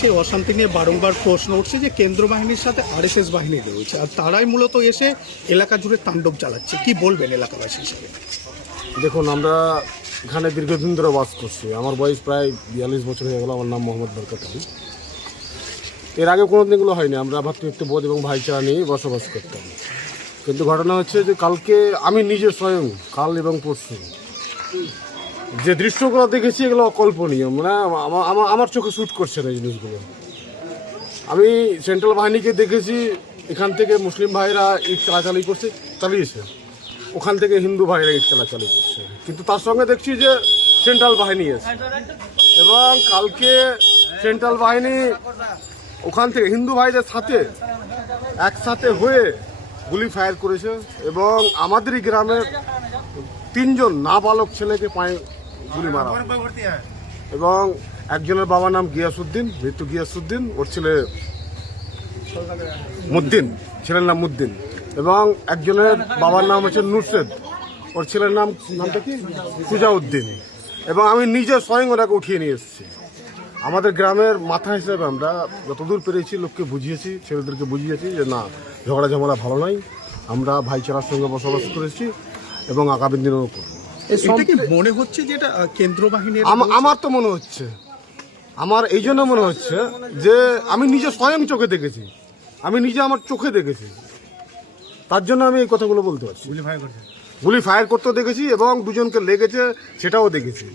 সেই অশান্তি নিয়ে বারংবার প্রশ্ন উঠছে যে কেন্দ্র বাহিনীর সাথে আরএসএস বাহিনী রয়েছে, আর তারাই মূলত এসে এলাকা জুড়ে তাণ্ডব চালাচ্ছে। কি বলবেন এলাকাবাসী হিসাবে? দেখুন, আমরা এখানে দীর্ঘদিন ধরে বাস করছি। আমার বয়স প্রায় 42 বছর হয়ে গেল। আমার নাম মোহাম্মদ বরকত আলী। এর আগে কোনো দিনগুলো হয়নি। আমরা ভ্রাতৃত্ববোধ এবং ভাইচারা নিয়ে বসবাস করতাম। কিন্তু ঘটনা হচ্ছে যে কালকে আমি নিজে স্বয়ং কাল এবং পরশু যে দৃশ্যগুলো দেখেছি এগুলো অকল্পনীয়। মানে আমার চোখে শ্যুট করছে না এই জিনিসগুলো। আমি সেন্ট্রাল বাহিনীকে দেখেছি, এখান থেকে মুসলিম ভাইরা ইট চালিয়েছে, ওখান থেকে হিন্দু ভাইরা ইট চালাচালি করছে। কিন্তু তার সঙ্গে দেখছি যে সেন্ট্রাল বাহিনী এসে, এবং কালকে সেন্ট্রাল বাহিনী ওখান থেকে হিন্দু ভাইদের সাথে একসাথে হয়ে গুলি ফায়ার করেছে, এবং আমাদেরই গ্রামের 3 জন নাবালক ছেলেকে পায়ে গুলি মারা, এবং একজনের বাবার নাম গিয়াসউদ্দিন, মৃত্যু গিয়াসউদ্দিন, ওর ছেলে মুদ্দিন, ছেলের নাম মুদ্দিন, এবং একজনের বাবার নাম হচ্ছে নুসরেদ, ওর ছেলের নামটা কি সুজাউদ্দিন। এবং আমি নিজে স্বয়ং ওনাকে উঠিয়ে নিয়ে এসেছি। আমাদের গ্রামের মাথা হিসেবে আমরা যতদূর পেরেছি লোককে বুঝিয়েছি, ছেলেদেরকে বুঝিয়েছি যে না, ঝগড়া ঝামেলা ভালো নয়, আমরা ভাইচারার সঙ্গে বসবাস করেছি এবং আগামী দিনেও করব। মনে হচ্ছে যে এটা কেন্দ্র বাহিনীর? আমার তো মনে হচ্ছে, আমার এই জন্য মনে হচ্ছে যে আমি নিজে স্বয়ং চোখে দেখেছি, আমি নিজে আমার চোখে দেখেছি, তার জন্য আমি এই কথাগুলো বলতে পারছি। গুলি ফায়ার করতেও দেখেছি এবং দুজনকে লেগেছে সেটাও দেখেছি,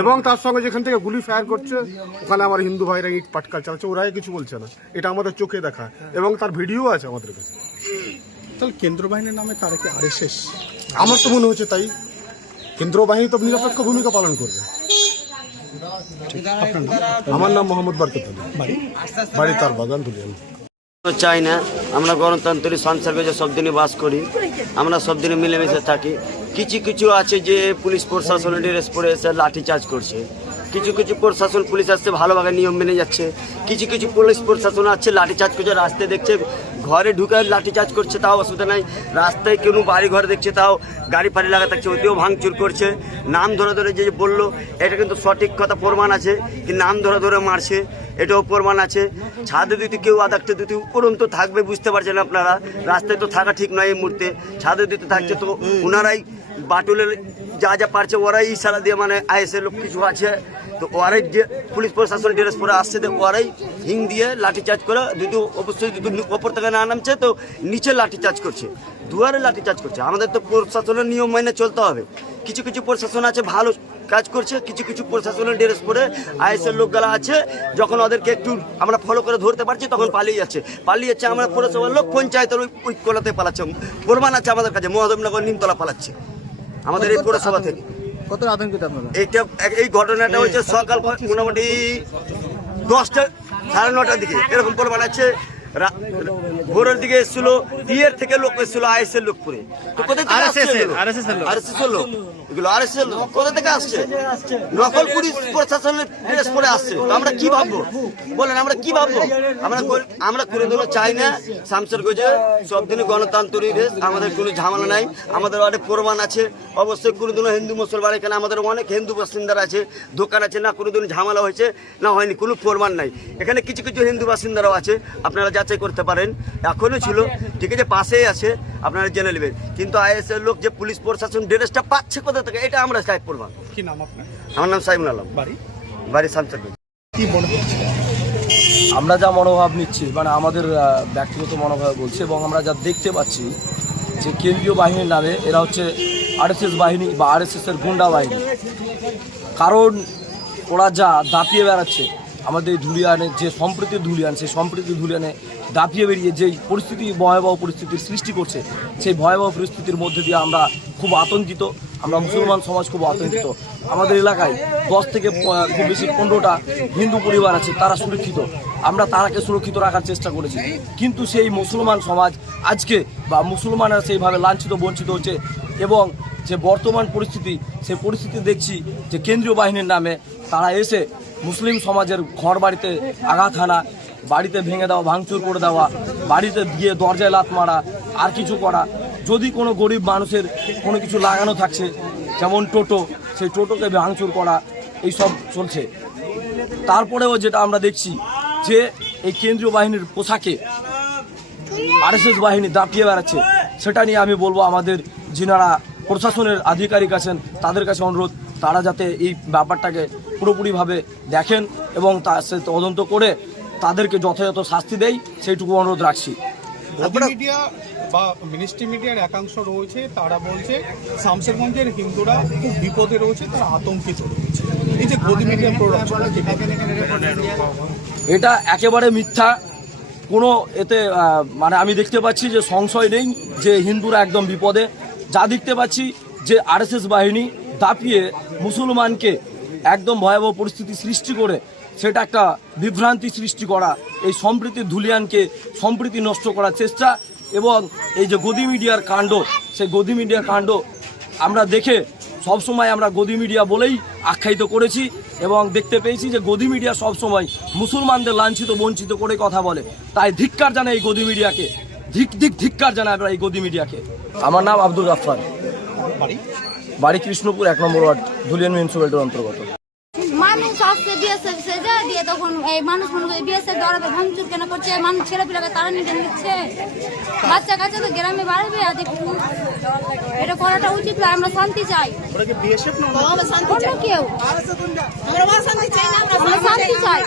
এবং তার সঙ্গে যেখান থেকে গুলি ফায়ার করছে ওখানে আমার হিন্দু ভাইরা ইট পাটকাল চালাচ্ছে, ওরাই কিছু বলছে না। এটা আমাদের চোখে দেখা এবং তার ভিডিও আছে আমাদের কাছে। তাহলে কেন্দ্র বাহিনীর নামে তারা কি আরএসএস? আমার তো মনে হচ্ছে তাই। কেন্দ্র বাহিনী তো নিরপেক্ষ ভূমিকা পালন করবে। আমার নাম মোহাম্মদ বরকত আলী, বাড়ি তার বাগান ধুলিয়ান। চাই না, আমরা গণতান্ত্রিক সংসর্গে সব দিনই বাস করি, আমরা সব দিনে মিলেমিশে থাকি। কিছু কিছু আছে যে পুলিশ প্রশাসনের ড্রেস পরে এসে লাঠিচার্জ করছে, কিছু কিছু প্রশাসন পুলিশ আসছে ভালোভাবে নিয়ম মেনে যাচ্ছে, কিছু কিছু পুলিশ প্রশাসন আছে লাঠিচার্জ করছে, রাস্তায় দেখছে ঘরে ঢুকে লাঠিচার্জ করছে, তাও অসুবিধা নাই। রাস্তায় কোনো বাড়ি ঘরে দেখছে তাও গাড়ি ফাড়ি লাগা থাকছে, ওতেও ভাঙচুর করছে। নাম ধরে ধরে যে বললো এটা কিন্তু সঠিক কথা, প্রমাণ আছে কি নাম ধরে ধরে মারছে, এটাও প্রমাণ আছে। ছাদে যদি কেউ আদাকতে যদি উপরন্ত থাকবে বুঝতে পারছেন আপনারা, রাস্তায় তো থাকা ঠিক নয় এই মুহূর্তে। ছাদে যদি থাকছে তো ওনারাই বাটুলের যা যা পারছে ওরাই ইশারা দিয়ে, মানে আইএসএর লোক কিছু আছে তো ওরাই যে পুলিশ প্রশাসন ড্রেস পরে আসছে ওরাই হিং দিয়ে লাঠিচার্জ করে, যদি অবশ্যই যদি ওপর থেকে না নামছে তো নিচে লাঠিচার্জ করছে, দুয়ারে লাঠিচার্জ করছে। আমাদের তো প্রশাসনের নিয়ম মেনে চলতে হবে। কিছু কিছু প্রশাসন আছে ভালো কাজ করছে, কিছু কিছু প্রশাসনের ড্রেস পরে আইএসএর লোকগুলা আছে, যখন ওদেরকে একটু আমরা ফলো করে ধরতে পারছি তখন পালিয়ে যাচ্ছে। আমরা পৌরসভার লোক পঞ্চায়েতের ওই কোলাতে পালাচ্ছে, প্রমাণ আছে আমাদের কাছে, মহাদেবনগর নিমতলা পালাচ্ছে আমাদের এই পৌরসভা থেকে। কত আতঙ্কিত আপনারা? এই ঘটনাটা হচ্ছে সকাল মোটামুটি 10টা সাড়ে 9টার দিকে এরকম প্রমাণ আছে। ভোরের দিকে এসেছিল, দিয়ের থেকে লোক এসেছিল আইএসএর লোক করে। তো কোথা থেকে আসছে আরএসএসের লোক? এগুলো আরএসএসের লোক কোথা থেকে আসছে? নকল পুলিশ প্রশাসনের ড্রেস পরে আসছে। তো আমরা কি ভাববো বলেন, আমরা কি ভাববো? আমরা কোনোদিনও চাই না শামশেরগঞ্জে সব দিনই গণতান্ত্রিক দেশ, আমাদের কোনো ঝামেলা নাই, আমাদের অনেক প্রমাণ আছে। অবশ্যই কোনোদিনও হিন্দু মুসলমান, এখানে আমাদের অনেক হিন্দু বাসিন্দারা আছে, দোকান আছে, না কোনোদিন ঝামেলা হয়েছে না হয়নি, কোনো প্রমাণ নাই। এখানে কিছু কিছু হিন্দু বাসিন্দারাও আছে, আপনারা যাচাই করতে পারেন, এখনো ছিল, ঠিক আছে, পাশেই আছে, আপনারা জেনে নেবেন। কিন্তু আইএসএর লোক যে পুলিশ প্রশাসন ড্রেসটা পাচ্ছে কোথা থেকে, এটা আমরা চাই প্রমাণ। কি নাম আপনার? আমার নাম সাইমুল আলম, বাড়ি শামশেরগঞ্জ। কি মনে হচ্ছে? আমরা যা মনোভাব নিচ্ছি, মানে আমাদের ব্যক্তিগত মনোভাব বলছে, এবং আমরা যা দেখতে পাচ্ছি যে কেন্দ্রীয় বাহিনীর নামে এরা হচ্ছে আরএসএস বাহিনী বা আরএসএসের গুন্ডা বাহিনী। কারণ ওরা যা দাপিয়ে বেড়াচ্ছে আমাদের ধুলিয়ানে, যে সম্প্রীতির ধুলিয়ান, সেই সম্প্রীতির ধুলিয়ানে দাপিয়ে বেরিয়ে যেই পরিস্থিতি, ভয়াবহ পরিস্থিতির সৃষ্টি করছে, সেই ভয়াবহ পরিস্থিতির মধ্যে দিয়ে আমরা খুব আতঙ্কিত। আমরা মুসলমান সমাজ খুব আতঙ্কিত। আমাদের এলাকায় 10 থেকে খুব বেশি 15টা হিন্দু পরিবার আছে, তারা সুরক্ষিত, আমরা তারাকে সুরক্ষিত রাখার চেষ্টা করেছি। কিন্তু সেই মুসলমান সমাজ আজকে বা মুসলমানরা সেইভাবে লাঞ্ছিত বঞ্চিত হচ্ছে, এবং যে বর্তমান পরিস্থিতি, সেই পরিস্থিতি দেখছি যে কেন্দ্রীয় বাহিনীর নামে তারা এসে মুসলিম সমাজের ঘর বাড়িতে আঘাত হানা, বাড়িতে ভেঙে দেওয়া, ভাঙচুর করে দেওয়া, বাড়িতে গিয়ে দরজায় লাথ মারা, আর কিছু করা। যদি কোনো গরিব মানুষের কোনো কিছু লাগানো থাকছে, যেমন টোটো, সেই টোটোকে ভাঙচুর করা, এইসব চলছে। তারপরেও যেটা আমরা দেখছি যে এই কেন্দ্রীয় বাহিনীর পোশাকে আরএসএস বাহিনী দাপিয়ে বেড়াচ্ছে, সেটা নিয়ে আমি বলবো আমাদের যিনারা প্রশাসনের আধিকারিক আছেন তাদের কাছে অনুরোধ, তারা যাতে এই ব্যাপারটাকে পুরোপুরিভাবে দেখেন এবং সে তদন্ত করে তাদেরকে যথাযথ শাস্তি দেয়, সেইটুকু অনুরোধ রাখছি। মিডিয়া বা মিনিস্ট্রি মিডিয়ার একাংশ রয়েছে, তারা বলছে শামশেরগঞ্জের হিন্দুরা খুব বিপদে রয়েছে, তারা আতঙ্কিত রয়েছে। এই যে গদি মিডিয়া প্রোডাকশন, এটা একেবারে মিথ্যা। কোনো এতে মানে আমি দেখতে পাচ্ছি যে সংশয় নেই যে হিন্দুরা একদম বিপদে। যা দেখতে পাচ্ছি যে আরএসএস বাহিনী দাপিয়ে মুসলমানকে একদম ভয়াবহ পরিস্থিতি সৃষ্টি করে সেটা একটা বিভ্রান্তি সৃষ্টি করা, এই সম্প্রীতির ধুলিয়ানকে সম্প্রীতি নষ্ট করার চেষ্টা, এবং এই যে গদি মিডিয়ার কাণ্ড, সেই গদি মিডিয়ার কাণ্ড আমরা দেখে সবসময় আমরা গদি মিডিয়া বলেই আখ্যায়িত করেছি এবং দেখতে পেয়েছি যে গদি মিডিয়া সবসময় মুসলমানদের লাঞ্ছিত বঞ্চিত করে কথা বলে। তাই ধিক্কার জানাই এই গদি মিডিয়াকে, ধিক্কার জানাই আমরা এই গদি মিডিয়াকে। আমার নাম আব্দুল গাফফার, বাড়ি কৃষ্ণপুর 1 নম্বর ওয়ার্ড, ধুলিয়ান মিউনিসিপ্যালিটির অন্তর্গত। মানুষ আসছে বিএসএফ সে যা দিয়ে, তখন এই মানুষ মনে বিএসএফ দ্বারা ভাঙচুর কেন করছে, মানুষ ছেলে পিলাকে তারা নিতে নিচ্ছে, বাচ্চা কাচ্চা তো গ্রামে বাড়বে। আর একটু এটা করাটা উচিত না, আমরা শান্তি চাই। ওরা কি বিএসএফ না অন্য কেউ, আমরা শান্তি চাই।